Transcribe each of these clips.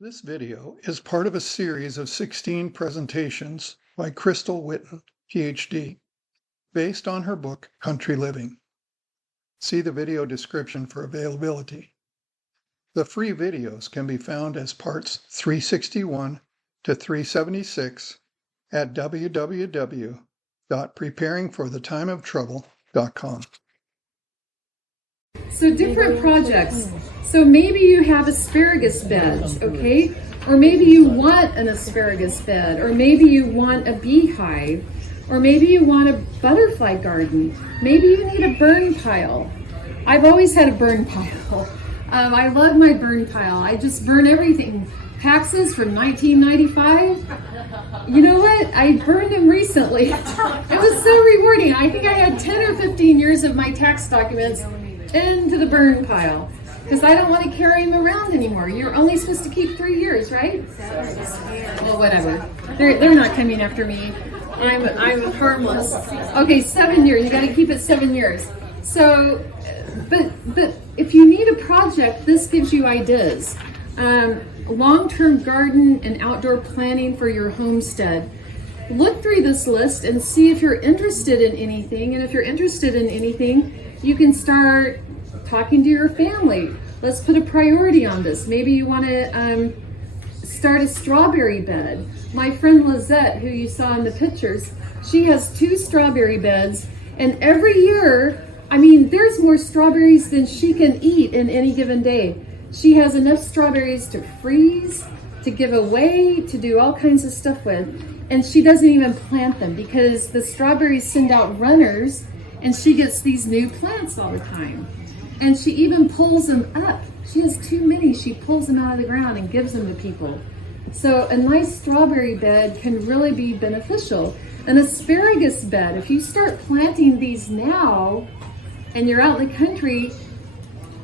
This video is part of a series of 16 presentations by Crystal Whitten, PhD, based on her book, Country Living. See the video description for availability. The free videos can be found as parts 361 to 376 at www.preparingforthetimeoftrouble.com. So different projects. So maybe you have asparagus beds, okay? Or maybe you want an asparagus bed, or maybe you want a beehive, or maybe you want a butterfly garden. Maybe you need a burn pile. I've always had a burn pile. I love my burn pile. I just burn everything. Taxes from 1995. You know what? I burned them recently. It was so rewarding. I think I had 10 or 15 years of my tax documents into the burn pile because I don't want to carry them around anymore. You're only supposed to keep 3 years, right? Well, whatever. They're not coming after me. I'm harmless. Okay, 7 years. You got to keep it 7 years. So, but if you need a project, this gives you ideas. Long-term garden and outdoor planning for your homestead. Look through this list and see if you're interested in anything. And if you're interested in anything, you can start talking to your family. Let's put a priority on this. Maybe you want to start a strawberry bed. My friend Lizette, who you saw in the pictures, she has 2 strawberry beds, and every year, there's more strawberries than she can eat in any given day. She has enough strawberries to freeze, to give away, to do all kinds of stuff with, and she doesn't even plant them because the strawberries send out runners, and she gets these new plants all the time. And she even pulls them up. She has too many. She pulls them out of the ground and gives them to people. So a nice strawberry bed can really be beneficial. An asparagus bed, if you start planting these now and you're out in the country,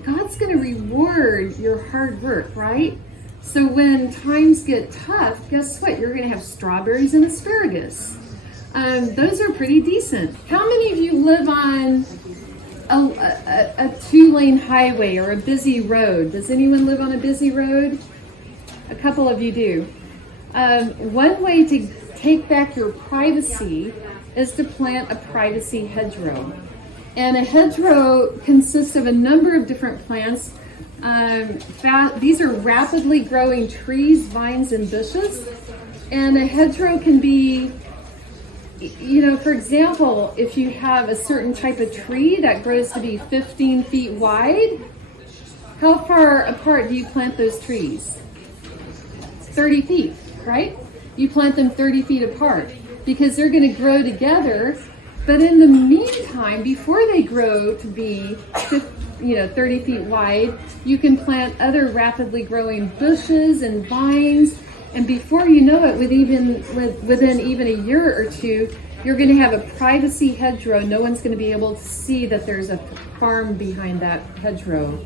God's going to reward your hard work, right? So when times get tough, guess what? You're going to have strawberries and asparagus. Those are pretty decent. How many of you live on a 2-lane highway or a busy road? Does anyone live on a busy road? A couple of you do. One way to take back your privacy is to plant a privacy hedgerow. And a hedgerow consists of a number of different plants. These are rapidly growing trees, vines, and bushes. And a hedgerow can be, for example, if you have a certain type of tree that grows to be 15 feet wide, how far apart do you plant those trees? 30 feet, right? You plant them 30 feet apart because they're going to grow together. But in the meantime, before they grow to be 30 feet wide, you can plant other rapidly growing bushes and vines. And before you know it, within even a year or two, you're going to have a privacy hedgerow. No one's going to be able to see that there's a farm behind that hedgerow.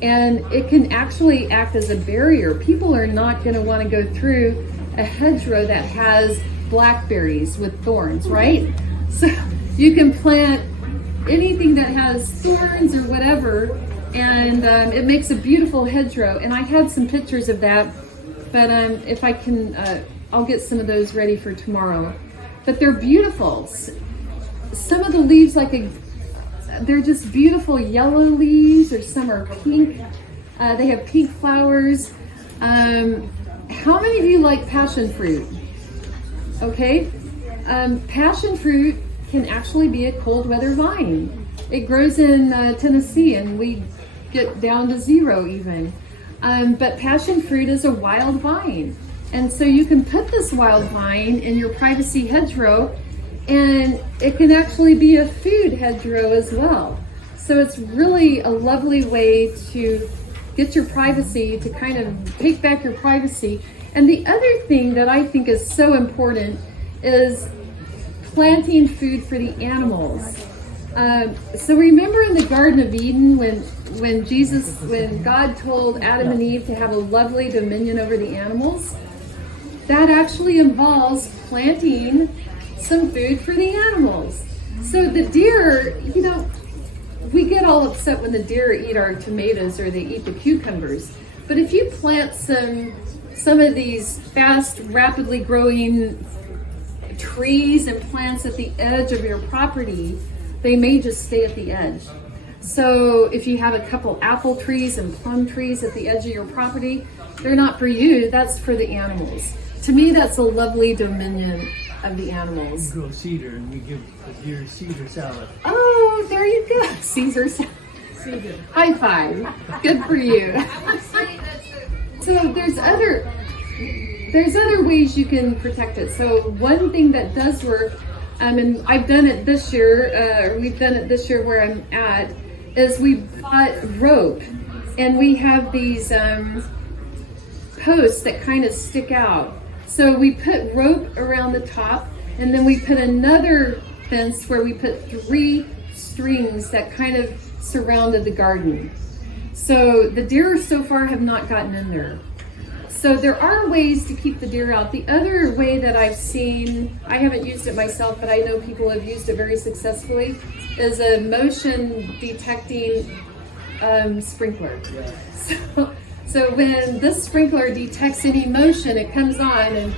And it can actually act as a barrier. People are not going to want to go through a hedgerow that has blackberries with thorns, right? So you can plant anything that has thorns or whatever, and it makes a beautiful hedgerow. And I had some pictures of that, but if I can, I'll get some of those ready for tomorrow. But they're beautiful. Some of the leaves, they're just beautiful yellow leaves, or some are pink. They have pink flowers. How many of you like passion fruit? Okay. Passion fruit can actually be a cold weather vine. It grows in Tennessee, and we get down to 0 even. But passion fruit is a wild vine. And so you can put this wild vine in your privacy hedgerow, and it can actually be a food hedgerow as well. So it's really a lovely way to get your privacy, to kind of take back your privacy. And the other thing that I think is so important is planting food for the animals. So remember in the Garden of Eden when God told Adam and Eve to have a lovely dominion over the animals? That actually involves planting some food for the animals. So the deer, we get all upset when the deer eat our tomatoes or they eat the cucumbers. But if you plant some of these fast, rapidly growing trees and plants at the edge of your property, they may just stay at the edge. So if you have a couple apple trees and plum trees at the edge of your property, they're not for you, that's for the animals. To me, that's a lovely dominion of the animals. We grow cedar and we give the deer cedar salad. Oh, there you go. Caesar salad. High five. Good for you. So there's other ways you can protect it. So one thing that does work, and I've done it this year, we've done it this year where I'm at, is we bought rope, and we have these posts that kind of stick out. So we put rope around the top, and then we put another fence where we put 3 strings that kind of surrounded the garden. So the deer so far have not gotten in there. So there are ways to keep the deer out. The other way that I've seen, I haven't used it myself, but I know people have used it very successfully, is a motion detecting sprinkler. So when this sprinkler detects any motion, it comes on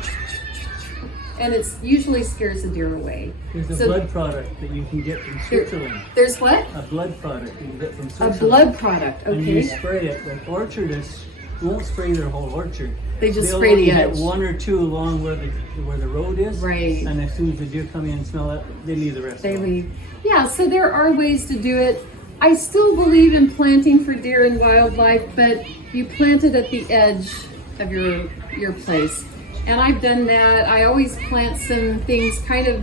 and it usually scares the deer away. There's a blood product that you can get from Switzerland. There's what? A blood product you can get from A Switzerland. blood product, And you okay. spray it. The orchardists won't spray their whole orchard. They just They'll spray the only edge. get 1 or 2 along where the road is. Right. And as soon as the deer come in and smell it, they leave the rest. They alone. leave. Yeah, so there are ways to do it. I still believe in planting for deer and wildlife, but you plant it at the edge of your place. And I've done that. I always plant some things kind of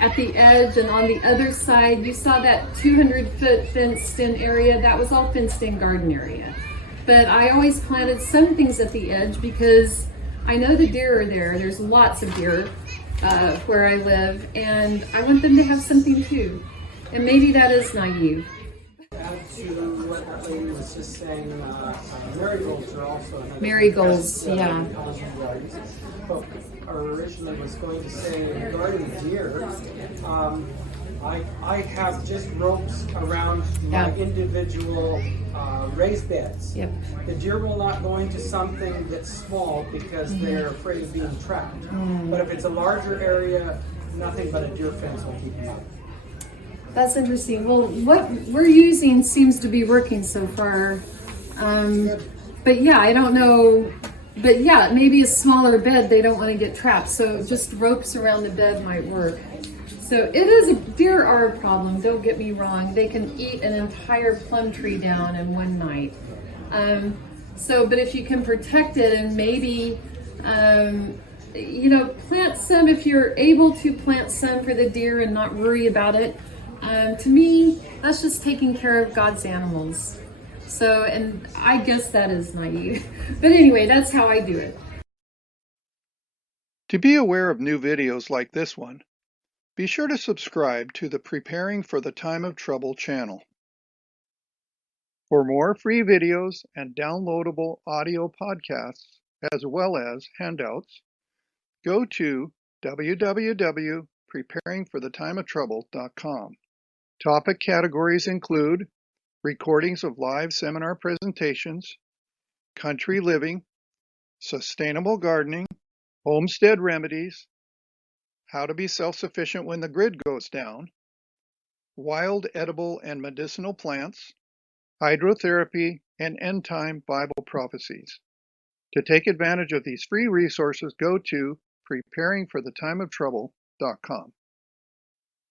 at the edge and on the other side. You saw that 200-foot fenced in area. That was all fenced in garden area. But I always planted some things at the edge because I know the deer are there. There's lots of deer where I live, and I want them to have something too. And maybe that is naive. Add to what that lady was just saying, marigolds are also another Marigolds, pest, yeah. in gardens. But originally was going to say regarding deer, I have just ropes around my Yeah. individual raised beds. Yep. The deer will not go into something that's small because they're afraid of being trapped. But if it's a larger area, nothing but a deer fence will keep them out. That's interesting. Well, what we're using seems to be working so far. But yeah, I don't know. But yeah, maybe a smaller bed, they don't want to get trapped. So just ropes around the bed might work. So deer are a problem, don't get me wrong. They can eat an entire plum tree down in one night. But if you can protect it and maybe, plant some, if you're able to plant some for the deer and not worry about it. To me, that's just taking care of God's animals. So, and I guess that is naive. But anyway, that's how I do it. To be aware of new videos like this one, be sure to subscribe to the Preparing for the Time of Trouble channel. For more free videos and downloadable audio podcasts, as well as handouts, go to www.preparingforthetimeoftrouble.com. Topic categories include recordings of live seminar presentations, country living, sustainable gardening, homestead remedies, how to be self-sufficient when the grid goes down, wild edible and medicinal plants, hydrotherapy, and end-time Bible prophecies. To take advantage of these free resources, go to preparingforthetimeoftrouble.com.